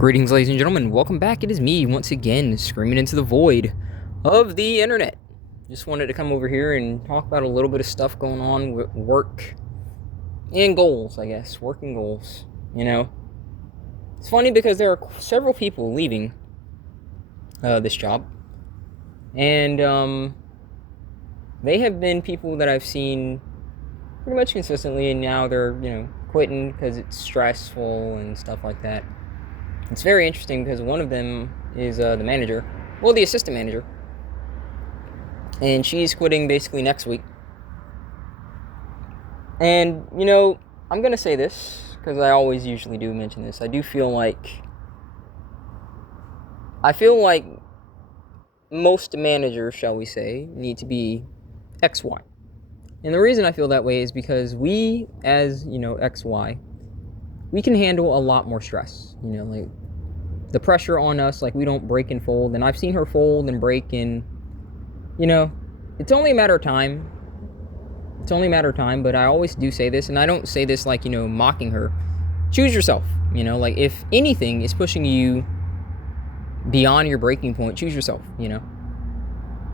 Greetings, ladies and gentlemen. Welcome back. It is me once again, screaming into the void of the internet. Just wanted to come over here and talk about a little bit of stuff going on with work and goals, I guess. Work and goals. It's funny because there are several people leaving this job, and they have been people that I've seen pretty much consistently, and now they're quitting because it's stressful and stuff like that. It's very interesting because one of them is the manager, well, the assistant manager, and she's quitting basically next week. And I'm gonna say this because I always usually do mention this. I feel like most managers, shall we say, need to be XY. And the reason I feel that way is because we, as XY, we can handle a lot more stress. Like the pressure on us, like we don't break and fold. And I've seen her fold and break, and it's only a matter of time. It's only a matter of time. But I always do say this, and I don't say this like mocking her. Choose yourself. Like if anything is pushing you beyond your breaking point, choose yourself.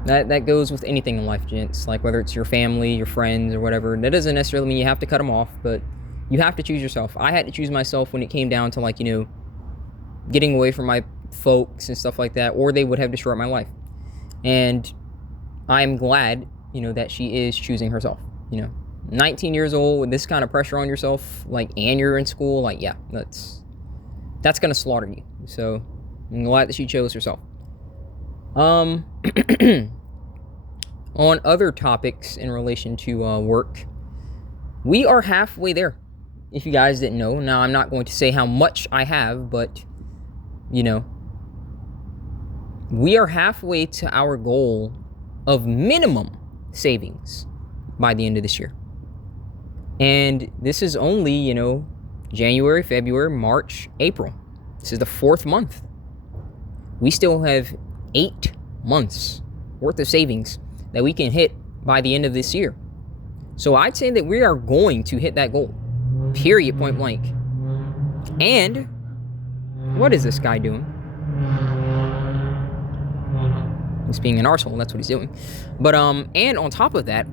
That goes with anything in life, gents. Like whether it's your family, your friends, or whatever. That doesn't necessarily mean you have to cut them off, but you have to choose yourself. I had to choose myself when it came down to getting away from my folks and stuff like that, or they would have destroyed my life. And I'm glad, that she is choosing herself. 19 years old with this kind of pressure on yourself, and you're in school, yeah, that's gonna slaughter you. So I'm glad that she chose herself. On other topics in relation to work, we are halfway there. If you guys didn't know, now I'm not going to say how much I have, but we are halfway to our goal of minimum savings by the end of this year. And this is only, January, February, March, April. This is the 4th month. We still have 8 months worth of savings that we can hit by the end of this year. So I'd say that we are going to hit that goal. Period, point blank. And what is this guy doing? He's being an arsehole, that's what he's doing. But and on top of that,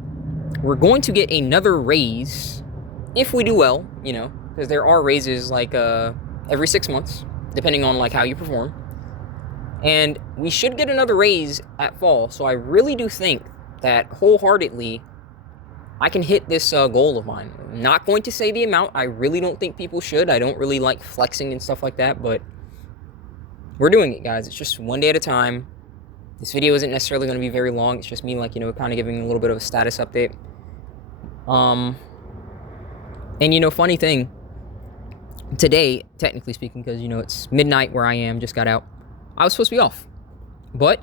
we're going to get another raise if we do well, because there are raises every 6 months, depending on how you perform. And we should get another raise at fall. So I really do think that wholeheartedly I can hit this goal of mine. I'm not going to say the amount. I really don't think people should. I don't really like flexing and stuff like that, but we're doing it, guys. It's just one day at a time. This video isn't necessarily going to be very long. It's just me, kind of giving a little bit of a status update. And funny thing, today, technically speaking, because it's midnight where I am, just got out, I was supposed to be off, but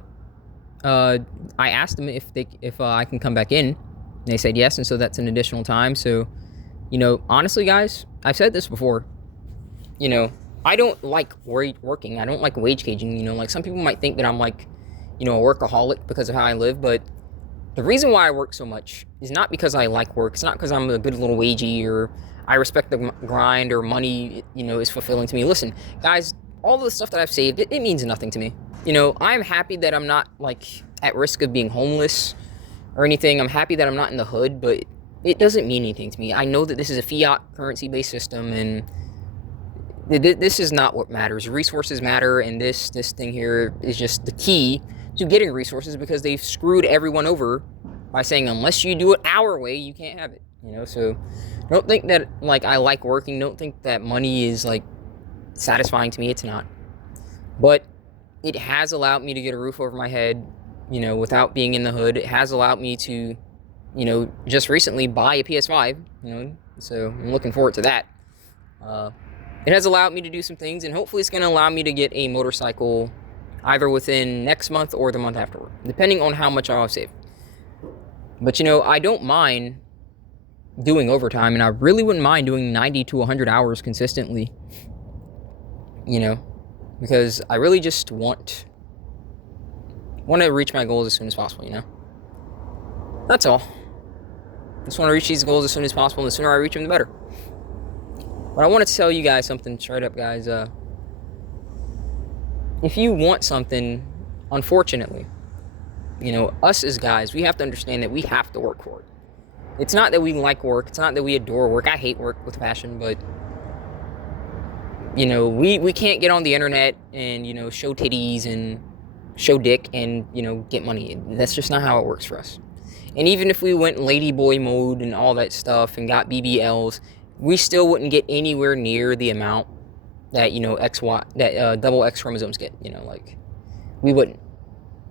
I asked them if I can come back in, and they said yes, and so that's an additional time. So honestly, guys, I've said this before, I don't like working. I don't like wage caging. Some people might think that I'm a workaholic because of how I live, but the reason why I work so much is not because I like work. It's not because I'm a good little wagey or I respect the grind or money, is fulfilling to me. Listen, guys, all of the stuff that I've saved, it means nothing to me. I'm happy that I'm not at risk of being homeless or anything. I'm happy that I'm not in the hood, but it doesn't mean anything to me. I know that this is a fiat currency based system, and this is not what matters. Resources matter, and this thing here is just the key to getting resources, because they've screwed everyone over by saying unless you do it our way, you can't have it. So don't think that I like working. Don't think that money is satisfying to me. It's not. But it has allowed me to get a roof over my head, without being in the hood. It has allowed me to, just recently buy a PS5, so I'm looking forward to that. It has allowed me to do some things, and hopefully it's going to allow me to get a motorcycle either within next month or the month afterward, depending on how much I'll have saved. But, I don't mind doing overtime, and I really wouldn't mind doing 90 to 100 hours consistently, because I really just want to reach my goals as soon as possible, That's all. Just want to reach these goals as soon as possible, and the sooner I reach them, the better. But I want to tell you guys something straight up, guys. if you want something, unfortunately, you know, us as guys, we have to understand that we have to work for it. It's not that we like work. It's not that we adore work. I hate work with passion, but, you know, we can't get on the internet and, you know, show titties and show dick and, you know, get money. That's just not how it works for us. And even if we went ladyboy mode and all that stuff and got BBLs, we still wouldn't get anywhere near the amount that, you know, double X chromosomes get, you know, like, we wouldn't.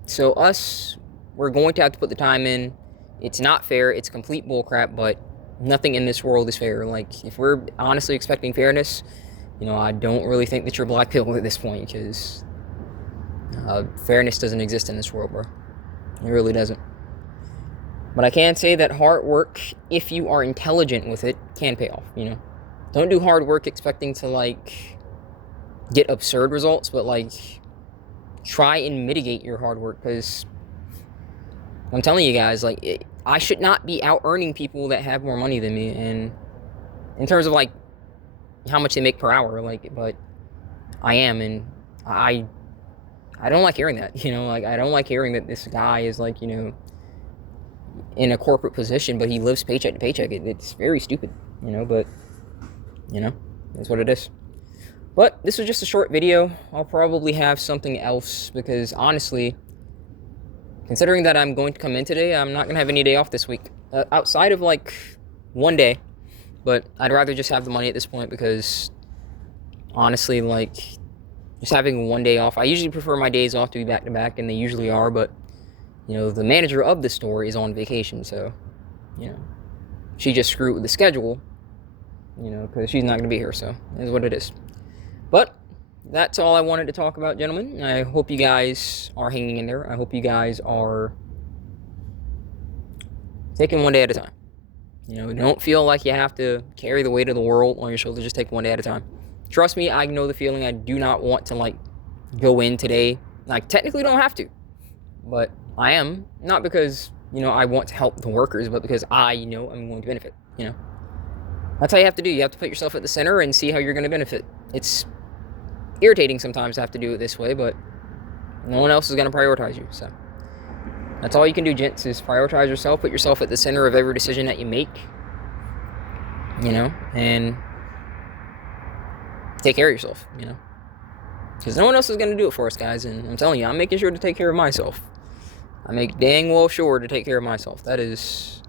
So us, we're going to have to put the time in. It's not fair. It's complete bullcrap, but nothing in this world is fair. Like, if we're honestly expecting fairness, you know, I don't really think that you're black pill at this point, because fairness doesn't exist in this world, bro. It really doesn't. But I can say that hard work, if you are intelligent with it, can pay off, you know. Don't do hard work expecting to, like, get absurd results, but, like, try and mitigate your hard work, because I'm telling you guys, like, I should not be out earning people that have more money than me, and in terms of, like, how much they make per hour, like, but I am, and I don't like hearing that, you know, like, I don't like hearing that this guy is, like, you know, in a corporate position, but he lives paycheck to paycheck. It's very stupid, you know, but, you know, that's what it is. But this was just a short video. I'll probably have something else, because honestly, considering that I'm going to come in today, I'm not going to have any day off this week. Outside of, like, one day. But I'd rather just have the money at this point, because honestly, like, just having one day off, I usually prefer my days off to be back-to-back, and they usually are, but, you know, the manager of the store is on vacation, so, you know, she just screwed with the schedule, you know, because she's not going to be here, so it is what it is. But that's all I wanted to talk about, gentlemen. I hope you guys are hanging in there. I hope you guys are taking one day at a time. You know, don't feel like you have to carry the weight of the world on your shoulders. Just take one day at a time. Trust me, I know the feeling. I do not want to, like, go in today. Like, technically don't have to, but I am. Not because, you know, I want to help the workers, but because I, you know, I'm going to benefit, you know. That's how you have to do. You have to put yourself at the center and see how you're going to benefit. It's irritating sometimes to have to do it this way, but no one else is going to prioritize you, so that's all you can do, gents, is prioritize yourself, put yourself at the center of every decision that you make, you know, and take care of yourself, you know, because no one else is going to do it for us, guys. And I'm telling you, I'm making sure to take care of myself. I make dang well sure to take care of myself. That is,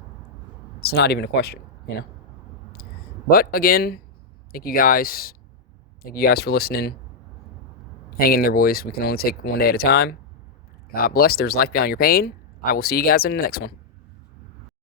it's not even a question, you know. But again, thank you guys for listening. Hang in there, boys. We can only take one day at a time. God bless. There's life beyond your pain. I will see you guys in the next one.